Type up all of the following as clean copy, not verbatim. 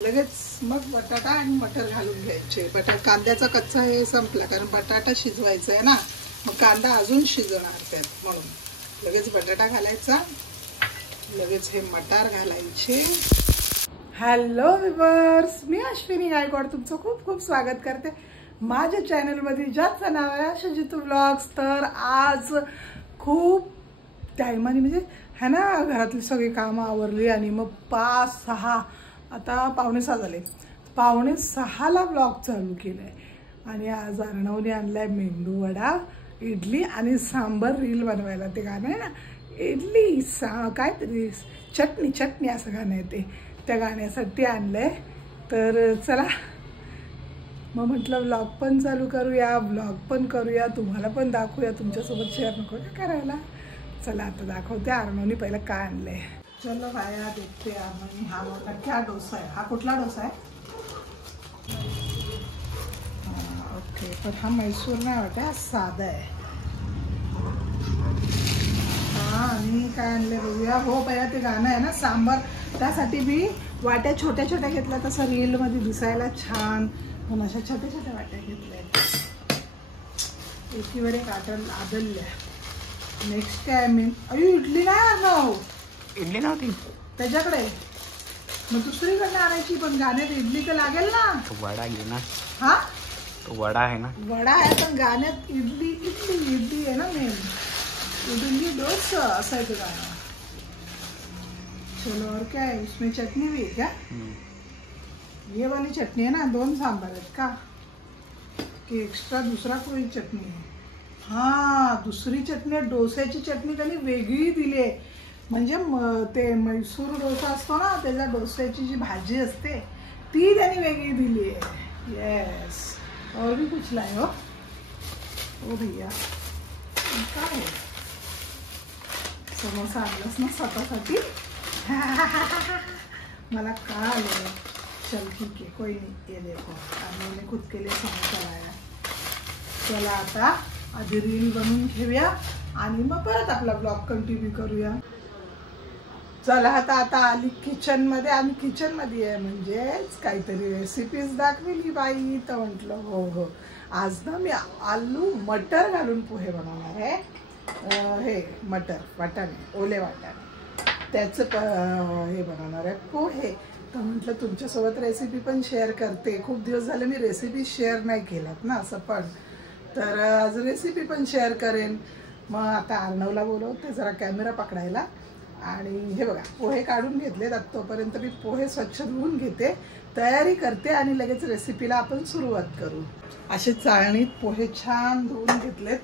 लगेच मग बटाटा आणि मटर घालून घ्यायचे. कांद्याचा कच्चा हे संपला कारण बटाटा शिजवायचा आहे ना, मग कांदा अजून शिजणार त्यात, म्हणून लगेच बटाटा घालायचा, लगेच हे मटार घालायचे. हॅलो व्ह्यूअर्स, मी अश्विनी गायकवाड तुमचं खूप खूप स्वागत करते माझ्या चॅनलमध्ये ज्याचं नाव आहे आशुजितू व्लॉग्स. तर आज खूप टायमाने म्हणजे है ना, घरातली सगळी कामं आवरली आणि मग 5-6 आता 5:45 झाले, 5:45ला ब्लॉग चालू केलाय. आणि आज अर्णवने आणलाय मेंदू वडा, इडली आणि सांबर रील बनवायला. ते गाणं आहे ना, इडली काहीतरी चटणी असं गाणं आहे ते, त्या गाण्यासाठी आणलंय. तर चला मग म्हटलं व्लॉग पण चालू करूया, ब्लॉग पण करूया, तुम्हाला पण दाखवूया, तुमच्यासोबत शेअर नको का करायला. चला आता दाखवते अर्णवने पहिलं काय आणलंय. चलो भाया देखते अर्णवने. हा मोठा क्या डोसा आहे, हा कुठला डोसा आहे? ओके, पण हा मैसूर नाही वाटत, हा साधा आहे. हा, आणि काय आणले बघूया. हो पहिला ते गाणं आहे ना सांबर, त्यासाठी मी वाट्या छोट्या छोट्या घेतल्या, तसं रीलमध्ये दिसायला छान म्हणून अशा छोट्या छोट्या वाट्या घेतल्या. एकीवर एक आदलल्या. नेक्स्ट काय मी इडली नाही आणव, इडली नव्हती त्याच्याकडे, मग दुसरीकडनं आणायची. पण गाण्यात इडली तर लागेल ना. तो वडा घे ना. हा तो वडा आहे ना. वडा आहे पण गाण्यात इडली इडली इडली आहे ना मेन. इडली डोसा असं आहे ते गाणं. चलो और क्या है, उसमें चटनी भी है क्या? ये वाली चटनी है ना, 2 सांबार आहेत का की एक्स्ट्रा दुसरा कोई चटनी आहे? हा, दुसरी चटणी, डोस्याची चटणी त्यांनी वेगळी दिली आहे. म्हणजे ते मैसूर डोसा असतो ना, त्याच्या डोस्याची जी भाजी असते ती त्यांनी वेगळी दिली आहे. येस, और भी कुछ लाए हो ओ भैया. काय समोसा आणलास ना स्वतःसाठी? मला काय आलं. चल ठीक आहे, कोई नहीं, ये देखो मैंने खुद के लिए समोसा लाया. चला आता आधी रील बनवून घेऊया आणि मग परत आपला ब्लॉग कंटिन्यू करूया. चला आता आली किचनमध्ये. आणि किचनमध्ये आहे म्हणजेच काहीतरी रेसिपीज दाखवली बाई. तर म्हटलं हो आज ना मी आलू मटर घालून पोहे बनवणार आहे. हे मटर वाटाणे, ओले वाटाणे, त्याचं हे बनवणार आहे पोहे. तर म्हटलं तुमच्यासोबत रेसिपी पण शेअर करते. खूप दिवस झाले मी रेसिपी शेअर नाही केल्यात ना असं पण, तर आज रेसिपी पण शेअर करेन. मग आता अर्णवला बोलवते जरा कॅमेरा पकडायला. आणि हे बघा पोहे काढून घेतलेत. आता तोपर्यंत मी पोहे स्वच्छ धुवून घेते, तयारी करते आणि लगेच रेसिपीला आपण सुरुवात करू. असे चाळणीत पोहे छान धुवून घेतलेत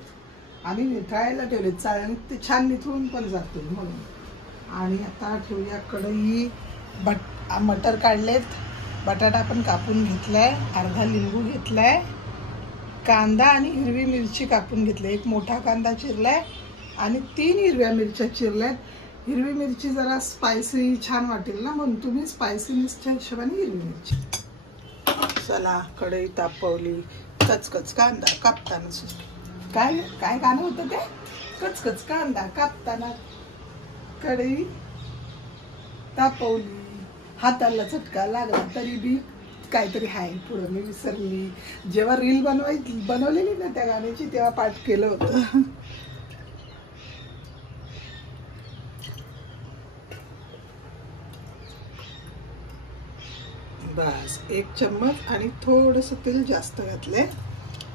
आणि निथळायला ठेवलेत. चाळणीत ते छान निथळून पण जातील म्हणून. आणि आता ठेवूया कढई. मटर काढलेत, बटाटा पण कापून घेतलाय, अर्धा लिंबू घेतलाय, कांदा आणि हिरवी मिरची कापून घेतली. एक मोठा कांदा चिरलाय आणि 3 हिरव्या मिरच्या चिरल्यात. हिरवी मिरची जरा स्पायसी छान वाटेल ना, म्हणून तुम्ही स्पायसीनेसच्या हिशोबाने हिरवी मिरची. चला कढई तापवली. कचकच कांदा कापताना काय काय गाणं होतं ते, कचकच कांदा कापताना कढई तापवली. हाताला चटका लागला तरी बी काहीतरी आहे पुढं, मी विसरली. जेव्हा रील बनवलेली ना त्या गाण्याची तेव्हा पाठ केलं होतं. बस 1 चम्मच आणि थोडंसं तेल जास्त घातलंय,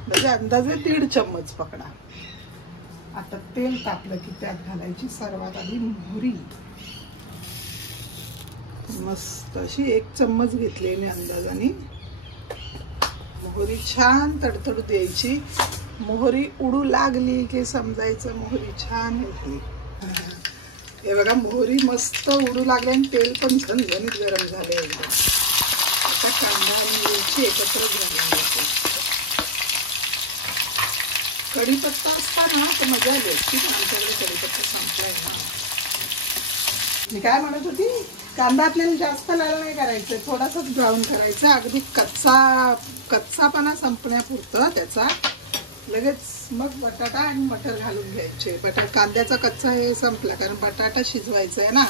म्हणजे अंदाजे 1.5 चम्मच पकडा. आता तेल तापलं की त्यात घालायची सर्वात आधी मोहरी. मस्त अशी 1 चम्मच घेतली मी अंदाजाने. मोहरी छान तडतडू द्यायची. मोहरी उडू लागली की समजायचं मोहरी छान होती. हे बघा मोहरी मस्त उडू लागली आणि तेल पण झणझणीत गरम झाले एकदम. आता कांदा आणि मिरची एकत्र घालून घेते. कढीपत्ता असताना तर मजा आली असती, पण आमच्याकडे कढीपत्ता संपलाय ना. मी काय म्हणत होती, कांदा आपल्याला जास्त लाल नाही करायचं, थोडासाच ब्राऊन करायचा, अगदी कच्चापणा संपण्यापुरतं त्याचा. लगेच मग बटाटा आणि मटर घालून घ्यायचे. कांद्याचा कच्चा हे संपला कारण बटाटा शिजवायचा आहे ना,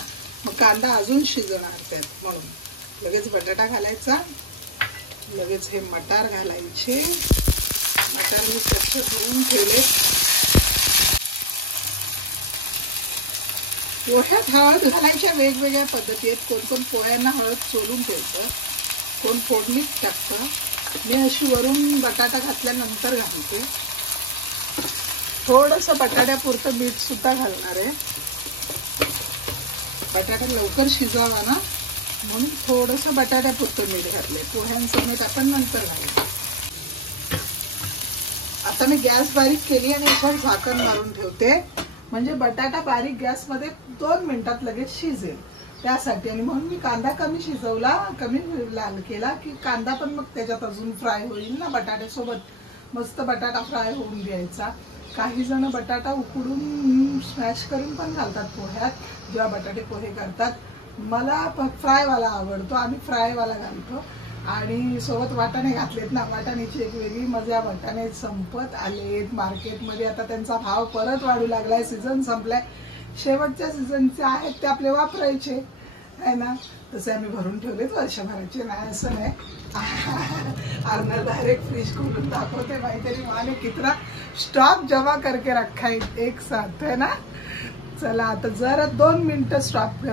मग कांदा अजून शिजणार त्यात, म्हणून लगेच बटाटा घालायचा, लगेच हे मटार घालायचे. मटार मी स्वच्छ धुवून ठेवले. पोह्यात हळद घालायच्या वेगवेगळ्या पद्धती आहेत. कोण कोण पोह्यांना हळद सोलून ठेवतं, कोण फोडणीत टाकतं. मी अशी वरून बटाटा घातल्यानंतर घालते. थोडंसं बटाट्यापुरतं मीठ सुद्धा घालणार आहे. बटाटा लवकर शिजावा ना, म्हणून थोडंसं बटाट्यापुरतं मीठ घातले. पोह्यांचं मीठ आपण नंतर घालू. आता मी गॅस बारीक केली आणि याच्यावर झाकण मारून ठेवते, म्हणजे बटाटा बारीक गॅसमध्ये 2 मिनिटात लगेच शिजेल त्यासाठी. आणि म्हणून मी कांदा कमी शिजवला, कमी लाल केला की कांदा पण मग त्याच्यात अजून फ्राय होईल ना बटाट्यासोबत. मस्त बटाटा फ्राय होऊन द्यायचा. काही जण बटाटा उकडून स्मॅश करून पण घालतात पोह्यात जेव्हा बटाटे पोहे करतात. मला फ्रायवाला आवडतो, आम्ही फ्रायवाला घालतो. आणि सोबत वाटाणे घातलेत ना, वाटाण्याची एक वेगळी मजा. वाटाणे संपत आलेत मार्केटमध्ये, आता त्यांचा भाव परत वाढू लागलाय. सीझन संपलाय, शेवटच्या सीझनचे आहेत ते आपले वापरायचे आहे ना. तसे आम्ही भरून ठेवलेत वर्षभराचे, नाही असं नाही. अर्धा डायरेक्ट फ्रीज खोलून दाखवते, माहिती माने कितना स्टॉक जमा करके रखा है एक साथ, है ना. चला आता जरा 2 मिनिटं स्टॉप,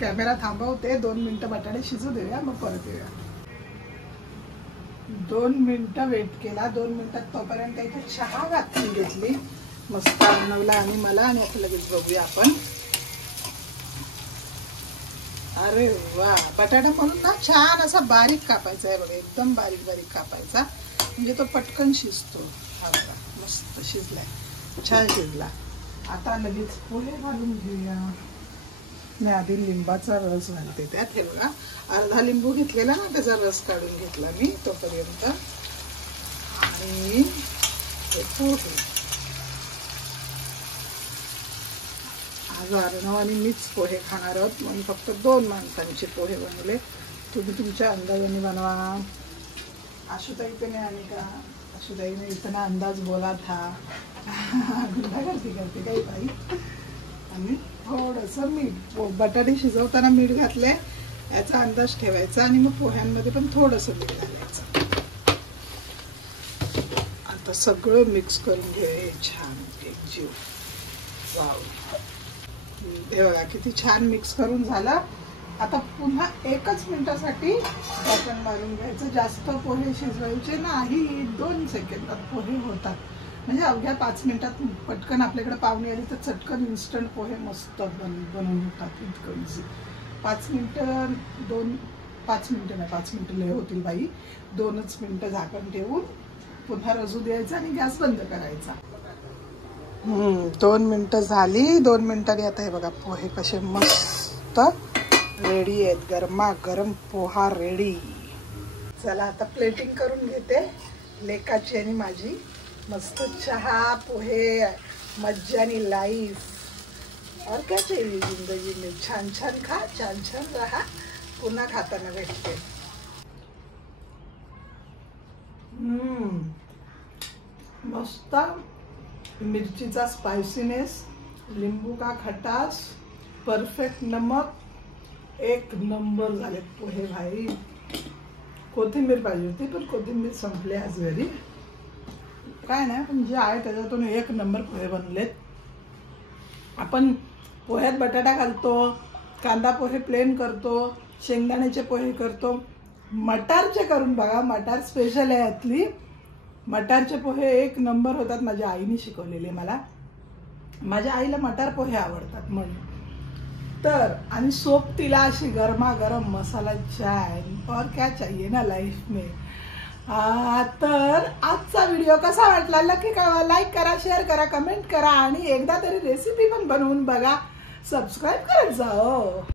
कॅमेरा थांबवते. 2 मिनिटं बटाटे शिजू देऊया, मग परत येऊया. 2 मिनिटं वेट केला. 2 मिनिटात तोपर्यंत इथे चहा घातली घेतली, मस्त आणवला आणि मला. आणि आता लगेच बघूया आपण. अरे वा, बटाटा म्हणून ना छान असा बारीक कापायचा आहे बघा, एकदम बारीक बारीक कापायचा, म्हणजे तो पटकन शिजतो. हा बघा मस्त शिजलाय, छान शिजला. आता लगेच पोहे घालून घेऊया. मी आधी लिंबाचा रस घालते त्यात. हे बघा अर्धा लिंबू घेतलेला ना, त्याचा रस काढून घेतला मी तोपर्यंत. आणि हे पोहे आज अर्णव आणि मीच पोहे खाणार आहोत, म्हणून फक्त 2 माणसांचे पोहे बनवले. तुम्ही तुमच्या अंदाजाने बनवा. आशुताई पे नाही आली का? आशुताईने इतना अंदाज बोला था. गुंडागर्दी करते काही बाई. आणि थोडंसं मीठ, बटाटे शिजवताना मीठ घातले, याचा अंदाज ठेवायचा. आणि मग पोह्यांमध्ये पण थोडंसं मीठ घालायचं. आता सगळं मिक्स करून घे छान एकजीव. वाव, हे बघा किती छान मिक्स करून झालं. आता पुन्हा 1च मिनिटासाठी झाकण मारून घ्यायचं. जास्त पोहे शिजवायचे नाही, 2 सेकंदात पोहे होतात. म्हणजे अवघ्या 5 मिनिटात पटकन आपल्याकडे पाहुणे आली तर चटकन इन्स्टंट पोहे मस्त बनवून होतात. इतकं इझी. 5 मिनिटं 5 मिनिटं नाही, 5 मिनिटं लय होतील बाई. 2च मिनिटं झाकण ठेवून पुन्हा रजू द्यायचं आणि गॅस बंद करायचा. 2 मिनिटं झाली. 2 मिनिटांनी आता हे बघा पोहे कसे मस्त रेडी आहेत. गरमागरम पोहा रेडी. चला आता प्लेटिंग करून घेते लेकाची आणि माझी. मस्त चहा पोहे, मज्जानी लाईफ और क्या चाहिए जिंदगी में. छान छान खा, छान छान राहा. पुन्हा खाताना भेटते. मस्त मिरचीचा स्पायसीनेस, लिंबू का खटास, परफेक्ट नमक, एक नंबर झाले पोहे भाई. कोथिंबीर पाहिजे होती पण कोथिंबीर संपली आज घरी. काय नाही, पण जे आहे त्याच्यातून एक नंबर पोहे बनलेत. आपण पोह्यात बटाटा घालतो, कांदा पोहे प्लेन करतो, शेंगदाण्याचे पोहे करतो. मटारचे करून बघा, मटार स्पेशल आहे यातली. मटारचे पोहे एक नंबर होतात. माझ्या आईने शिकवलेले मला. माझ्या आईला मटार पोहे आवडतात म्हणून तर. आणि सोबतीला अशी गरमागरम मसाला चाय, और क्या चाहिए ना लाईफ में. तर आजचा व्हिडिओ कसा वाटला नक्की कळवा. लाईक करा, शेअर करा, कमेंट करा आणि एकदा तरी रेसिपी पण बनवून बघा. सबस्क्राईब करत जा.